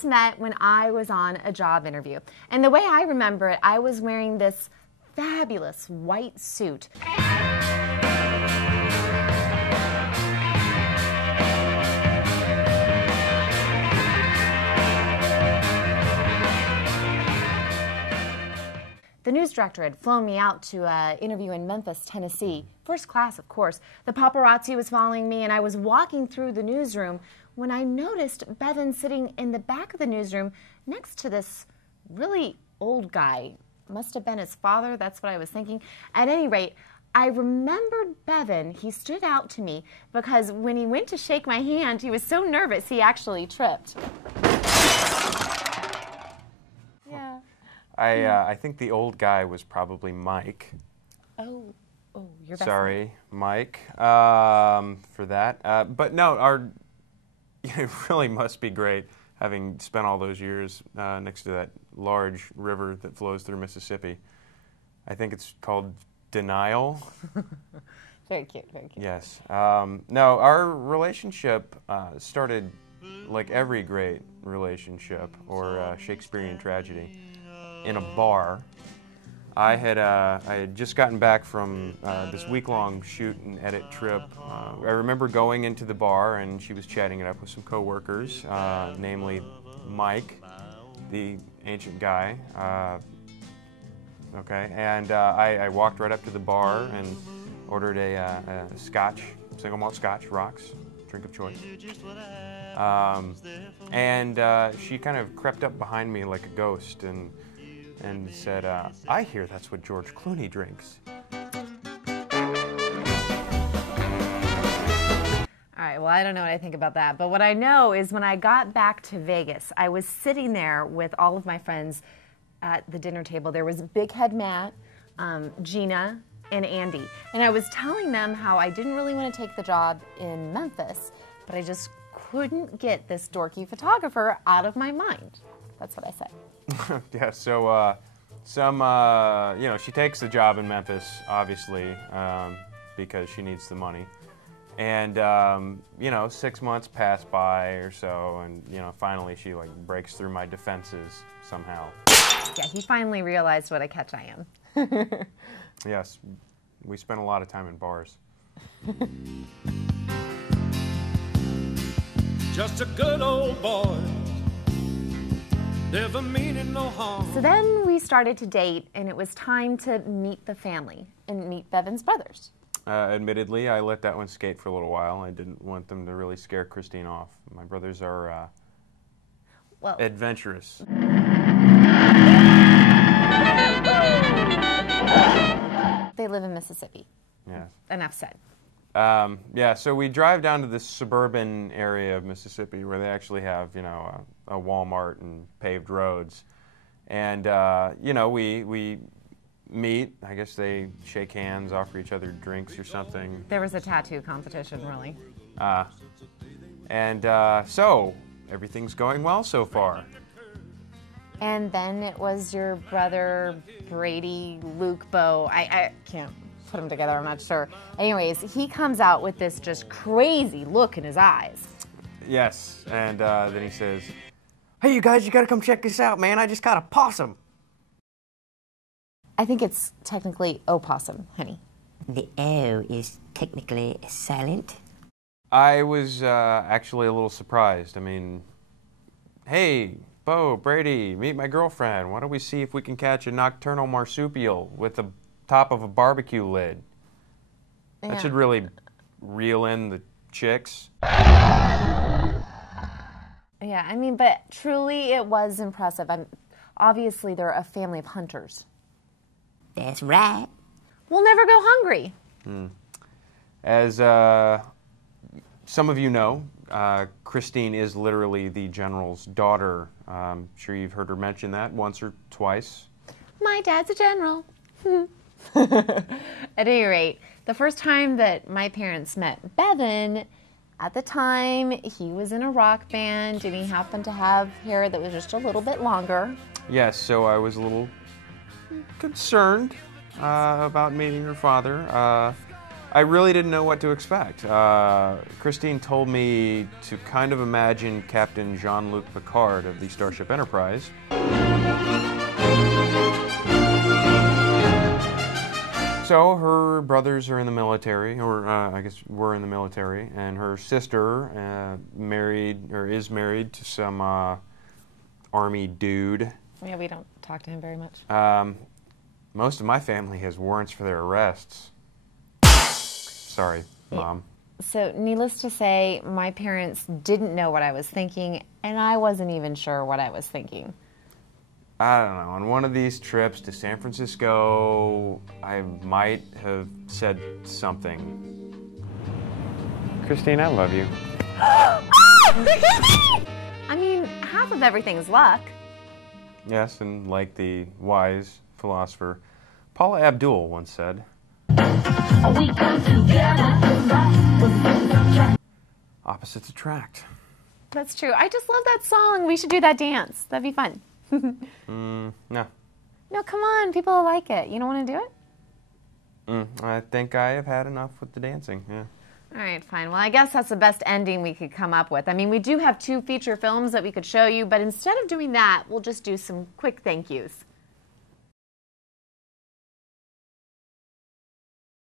just met when I was on a job interview. And the way I remember it, I was wearing this fabulous white suit. The news director had flown me out to an interview in Memphis, Tennessee. First class, of course. The paparazzi was following me, and I was walking through the newsroom when I noticed Bevan sitting in the back of the newsroom next to this really old guy. Must have been his father, that's what I was thinking. At any rate, I remembered Bevan. He stood out to me because when he went to shake my hand, he was so nervous he actually tripped. Yeah. I think the old guy was probably Mike. Oh, your best Sorry, Mike, for that. But no, it really must be great having spent all those years next to that large river that flows through Mississippi. I think it's called Denial. Very cute, very cute. Yes. No, our relationship started like every great relationship or Shakespearean tragedy. In a bar. I had just gotten back from this week-long shoot and edit trip. I remember going into the bar and she was chatting it up with some coworkers, namely Mike, the ancient guy. Okay, and I walked right up to the bar and ordered a scotch, single malt scotch, rocks, drink of choice. And she kind of crept up behind me like a ghost and said, I hear that's what George Clooney drinks. All right, well, I don't know what I think about that, but what I know is when I got back to Vegas, I was sitting there with all of my friends at the dinner table. There was Big Head Matt, Gina, and Andy, and I was telling them how I didn't really want to take the job in Memphis, but I just couldn't get this dorky photographer out of my mind. That's what I said. Yeah, so she takes the job in Memphis, obviously, because she needs the money. And, 6 months pass by or so, and, finally she, breaks through my defenses somehow. Yeah, he finally realized what a catch I am. Yes, we spent a lot of time in bars. Just a good old boy. Never meaning no harm. So then we started to date, and it was time to meet the family and meet Bevan's brothers. Admittedly, I let that one skate for a little while. I didn't want them to really scare Christine off. My brothers are adventurous. They live in Mississippi. Yeah. Enough said. So we drive down to this suburban area of Mississippi where they actually have, a Walmart and paved roads. And, we meet. I guess they shake hands, offer each other drinks or something. There was a tattoo competition, really. So everything's going well so far. And then it was your brother, Brady, Luke, Bo. I can't put them together, I'm not sure. Anyways, he comes out with this just crazy look in his eyes. Yes, and then he says, "Hey, you guys, you gotta come check this out, man. I just caught a possum." I think it's technically opossum, honey. The O is technically silent. I was actually a little surprised. I mean, hey, Bo, Brady, meet my girlfriend. Why don't we see if we can catch a nocturnal marsupial with the top of a barbecue lid? Yeah. That should really reel in the chicks. Yeah, I mean, but truly it was impressive. Obviously, they're a family of hunters. That's right. We'll never go hungry. As some of you know, Christine is literally the general's daughter. I'm sure you've heard her mention that once or twice. My dad's a general. At any rate, the first time that my parents met Bevan, at the time, he was in a rock band and he happened to have hair that was just a little bit longer. Yes, so I was a little concerned about meeting her father. I really didn't know what to expect. Christine told me to kind of imagine Captain Jean-Luc Picard of the Starship Enterprise. So her brothers are in the military, or I guess were in the military, and her sister is married to some army dude. Yeah, we don't talk to him very much. Most of my family has warrants for their arrests. Sorry, Mom. So, needless to say, my parents didn't know what I was thinking, and I wasn't even sure what I was thinking. I don't know, on one of these trips to San Francisco, I might have said something. Christine, I love you. I mean, half of everything's luck. Yes, and like the wise philosopher Paula Abdul once said, opposites attract. That's true. I just love that song. We should do that dance. That'd be fun. No. No, come on. People will like it. You don't want to do it? I think I have had enough with the dancing, yeah. All right, fine. Well, I guess that's the best ending we could come up with. I mean, we do have 2 feature films that we could show you, but instead of doing that, we'll just do some quick thank yous.